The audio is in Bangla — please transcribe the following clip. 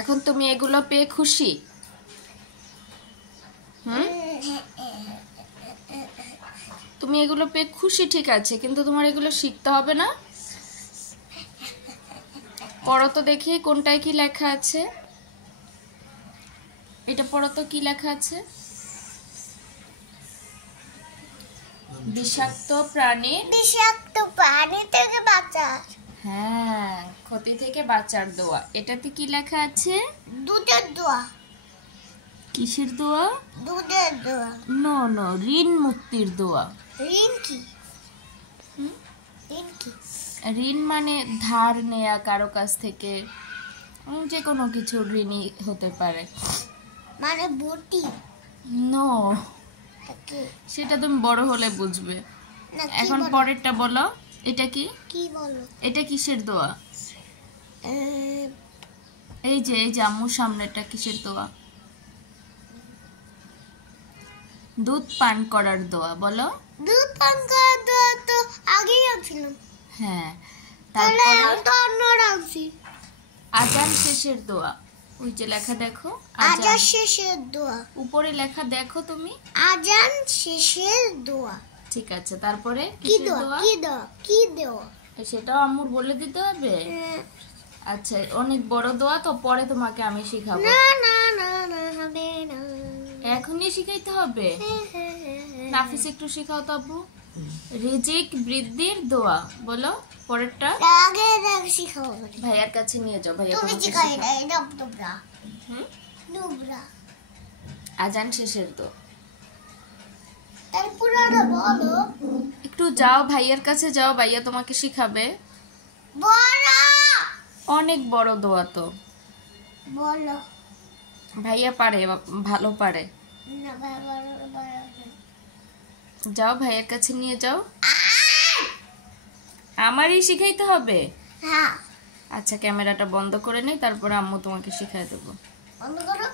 এখন তুমি এগুলো পেয়ে খুশি? তুমি এগুলো পেয়ে খুশি, ঠিক আছে, কিন্তু তোমার এগুলো শিখতে হবে না? পড়ো তো দেখি কোনটায় কি লেখা আছে। এটা পড়ো তো, কি লেখা আছে? বিষাক্ত প্রাণী থেকে বাঁচার। হ্যাঁ, ক্ষতি থেকে বাঁচার দোয়া। এটাতে কি লেখা আছে? দুধের দোয়া। কিসের দোয়া? দুধের দোয়া। নো নো, ঋণ মুক্তির দোয়া। ঋণ কি? ঋণ কি? ঋণ মানে ধার নেয়া কারো কাছ থেকে, যে কোনো কিছু ঋণই হতে পারে। মানে বটি? নো, সেটা তুমি বড় হলে বুঝবে। এখন পরেরটা বলো, এটা কি? কি বলো? এটা কিসের দোয়া? এই যে আম্মুর সামনেটা কিসের দোয়া? দুধ পান করার দোয়া। বলো। দুধ পান করার দোয়া তো আগেই আনছিলাম। হ্যাঁ, তারপরে আজান শেষের দোয়া। ওই যে লেখা দেখো, আজান শেষের দোয়া। উপরে লেখা দেখো তুমি, আজান শেষের দোয়া। ঠিক আছে, তারপরে কি দোয়া? কি দোয়া? কি দোয়া? সেটাও আম্মুর বলে দিতে হবে। আচ্ছা, অনেক বড় দোয়া তো, পরে তোমাকে আমি শিখাবো। না না না না, হবে না, এখনই শিখাইতে হবে। নাফিস একটু শিখাও তো আব্বু। রিজিক বৃদ্ধির দোয়া। বলো পরেরটা। আগে শিখাও। ভাইয়ার কাছে নিয়ে যাও, ভাইয়া তুমি তোমাকে শিখাই শেখাও। না, এটা দুবরা। দুবরা। আজান শেষের দোয়া। তারপরে বলো। একটু যাও, ভাইয়ার কাছে যাও, ভাইয়া তোমাকে শিখাবে। বড়, অনেক বড় দোয়া তো। বলো। ভাইয়া পারে, ভালো পারে। না ভাই, বড়। যাও, ভাইয়ের কাছে নিয়ে যাও। আমারই শিখাইতে হবে? হ্যাঁ। আচ্ছা, ক্যামেরাটা বন্ধ করে নেই, তারপরে আম্মু তোমাকে শিখাই দেবো। বন্ধ করো।